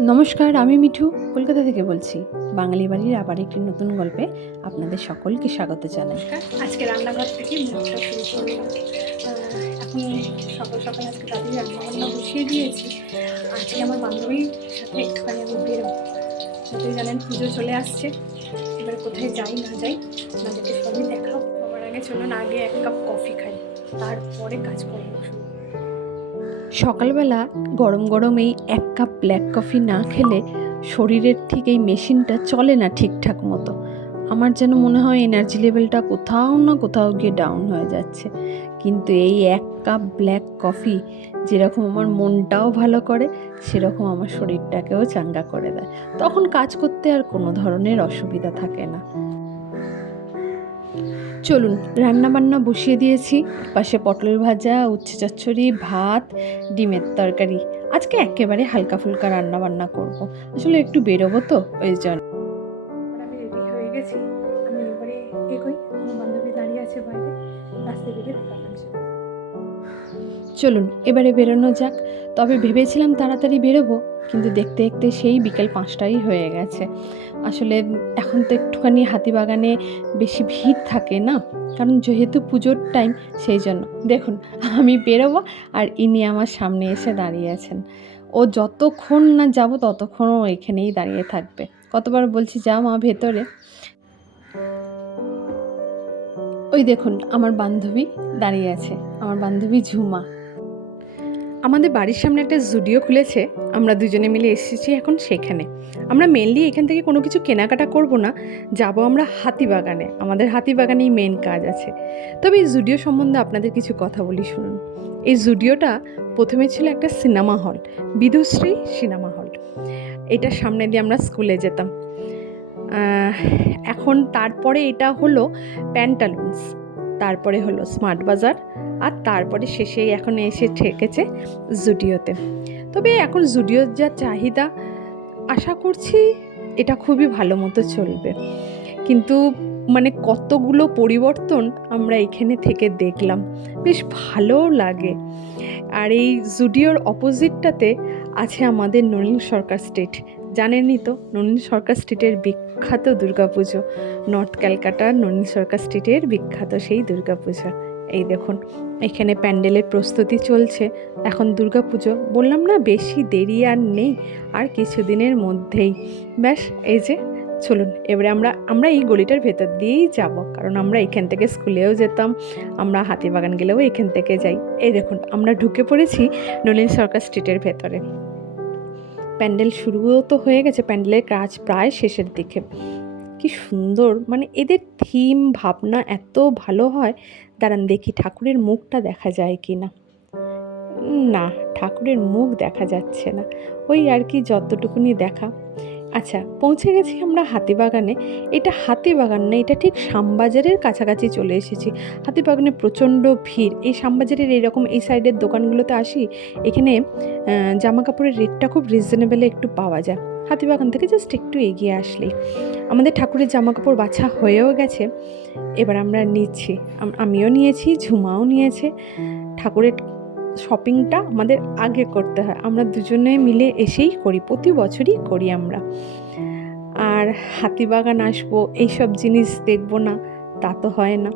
নমস্কার, আমি মিঠু কলকাতা থেকে বলছি। বাঙালি বাড়ির আবার একটি নতুন গল্পে আপনাদের সকলকে স্বাগত জানাই। আজকে রান্নাঘর থেকে মুখটা শুরু করলাম। এখন সকাল সকাল আজকে তাদের রান্নাবান্না বসিয়ে দিয়েছি। আজকে আমার বান্ধবীর সাথে একটুখানি আমি বেরোবো। যাতে জানেন পুজো চলে আসছে, এবার কোথায় যাই না যাই আপনাদেরকে সবই দেখাও। সবার আগে চলুন আগে এক কাপ কফি খাই, তারপরে কাজ করবো শুরু। সকালবেলা গরম গরম এই এক কাপ ব্ল্যাক কফি না খেলে শরীরের ঠিক এই মেশিনটা চলে না ঠিকঠাক মতো। আমার যেন মনে হয় এনার্জি লেভেলটা কোথাও না কোথাও গিয়ে ডাউন হয়ে যাচ্ছে। কিন্তু এই এক কাপ ব্ল্যাক কফি যেরকম আমার মনটাও ভালো করে, সেরকম আমার শরীরটাকেও চাঙ্গা করে দেয়। তখন কাজ করতে আর কোনো ধরনের অসুবিধা থাকে না। চলুন, রান্নাবান্না বসিয়ে দিয়েছি। পাশে পটল ভাজা, উচ্ছে চচ্চড়ি, ভাত, ডিমের তরকারি। আজকে একেবারে হালকা ফুলকা রান্নাবান্না করব। আসলে একটু বেরোবো তো, ওই জন্য। আমি রেডি হয়ে গেছি, আমি এবারে এগোই। আমার বান্ধবী দাঁড়িয়ে আছে বাইরে, রাস্তায় বেরিয়ে দেখা করছে। চলুন এবারে বেরোনো যাক। তবে ভেবেছিলাম তাড়াতাড়ি বেরোবো, কিন্তু দেখতে দেখতে সেই বিকেল 5টাই হয়ে গেছে। আসলে এখন তো একটুখানি হাতিবাগানে বেশি ভিড় থাকে না, কারণ যেহেতু পুজোর টাইম, সেই জন্য। দেখুন, আমি বেরোবো আর ইনি আমার সামনে এসে দাঁড়িয়ে আছেন। ও যতক্ষণ না যাব ততক্ষণ ও এখানেই দাঁড়িয়ে থাকবে। কতবার বলছি যাও মা ভেতরে। ওই দেখুন আমার বান্ধবী দাঁড়িয়ে আছে, আমার বান্ধবী ঝুমা। আমাদের বাড়ির সামনে একটা জুডিও খুলেছে, আমরা দুজনে মিলে এসেছি এখন সেখানে। আমরা মেনলি এখান থেকে কোনো কিছু কেনাকাটা করব না, যাব আমরা হাতিবাগানে। আমাদের হাতিবাগানেই মেন কাজ আছে। তবে এই জুডিও সম্বন্ধে আপনাদের কিছু কথা বলি, শুনুন। এই জুডিওটা প্রথমে ছিল একটা সিনেমা হল, বিধুশ্রী সিনেমা হল। এটার সামনে দিয়ে আমরা স্কুলে যেতাম। এখন তারপরে এটা হলো প্যান্টালুন্স, তারপরে হলো স্মার্ট বাজার, আর তারপরে শেষেই এখন এসে ঠেকেছে জুডিওতে। তবে এখন জুডিওর যা চাহিদা, আশা করছি এটা খুবই ভালো মতো চলবে। কিন্তু মানে কতগুলো পরিবর্তন আমরা এখানে থেকে দেখলাম, বেশ ভালোও লাগে। আর এই জুডিওর অপোজিটটাতে আছে আমাদের নলিন সরকার স্ট্রিট। জানেনই তো, নলিন সরকার স্ট্রিটের বিখ্যাত দুর্গাপুজো, নর্থ ক্যালকাটার নলিন সরকার স্ট্রিটের বিখ্যাত সেই দুর্গাপুজো। এই দেখুন, এখানে প্যান্ডেলের প্রস্তুতি চলছে। এখন দুর্গাপুজো, বললাম না বেশি দেরি আর নেই, আর কিছুদিনের মধ্যেই। ব্যাস, এই যে চলুন এবারে আমরা এই গলিটার ভেতর দিয়েই যাব, কারণ আমরা এখান থেকে স্কুলেও যেতাম, আমরা হাতিবাগান গেলেও এখান থেকে যাই। এই দেখুন আমরা ঢুকে পড়েছি নলিন সরকার স্ট্রিটের ভেতরে। প্যান্ডেল শুরুও তো হয়ে গেছে, প্যান্ডেলের কাজ প্রায় শেষের দিকে। কি সুন্দর, মানে এদের থিম ভাবনা এত ভালো হয়। দাঁড়ান দেখি ঠাকুরের মুখটা দেখা যায় কি না। না, ঠাকুরের মুখ দেখা যাচ্ছে না, ওই আর কি যতটুকুনি দেখা। আচ্ছা, পৌঁছে গেছি আমরা হাতিবাগানে। এটা হাতিবাগান না, এটা ঠিক শ্যামবাজারের কাছাকাছি চলে এসেছি। হাতিবাগানে প্রচণ্ড ভিড়। এই শ্যামবাজারের এইরকম এই সাইডের দোকানগুলোতে আসি, এখানে জামা কাপড়ের রেটটা খুব রিজনেবলে একটু পাওয়া যায়। হাতিবাগান থেকে জাস্ট একটু এগিয়ে আসলেই আমাদের ঠাকুরের জামা কাপড় বাছা হয়েও গেছে। এবার আমরা নিচ্ছি, আমিও নিয়েছি, ঝুমাও নিয়েছে। ঠাকুরের শপিংটা আমাদের আগে করতে হয়, আমরা দুজনে মিলে এসেই করি, প্রতি বছরই করি আমরা। আর হাতিবাগান আসবো, এইসব জিনিস দেখবো না তা তো হয় না।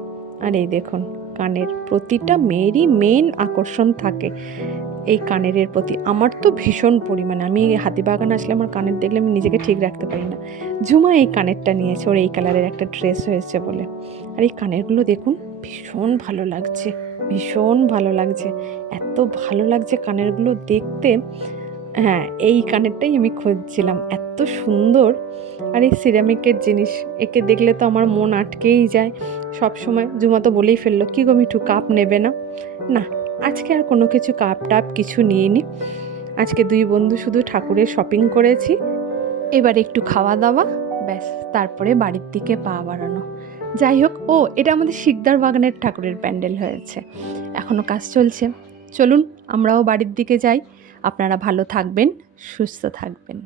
আর এই দেখুন, কানের, প্রতিটা মেয়েরই মেন আকর্ষণ থাকে এই কানের প্রতি। আমার তো ভীষণ পরিমাণে, আমি হাতিবাগান আসলে আমার কানের দেখলে আমি নিজেকে ঠিক রাখতে পারি না। ঝুমা এই কানেরটা নিয়েছে, ওর এই কালারের একটা ড্রেস হয়েছে বলে। আর এই কানেরগুলো দেখুন, ভীষণ ভালো লাগছে, ভীষণ ভালো লাগছে, এত ভালো লাগছে কানেরগুলো দেখতে। হ্যাঁ, এই কানেরটাই আমি খুঁজছিলাম, এত সুন্দর। আর এই সিরামিকের জিনিস, একে দেখলে তো আমার মন আটকেই যায় সব সময়। ঝুমা তো বলেই ফেললো, কি গো মিঠু, কাপ নেবে না? না, আজকে আর কোনো কিছু কাপ টাপ কিছু নিইনি। আজকে দুই বন্ধু শুধু ঠাকুরের শপিং করেছি, এবার একটু খাওয়া দাওয়া, ব্যাস, তারপরে বাড়ির দিকে পা বাড়ানো। যাই হোক, ও এটা আমাদের শিকদার বাগানের ঠাকুরের প্যান্ডেল হয়েছে, এখনও কাজ চলছে। চলুন আমরাও বাড়ির দিকে যাই। আপনারা ভালো থাকবেন, সুস্থ থাকবেন।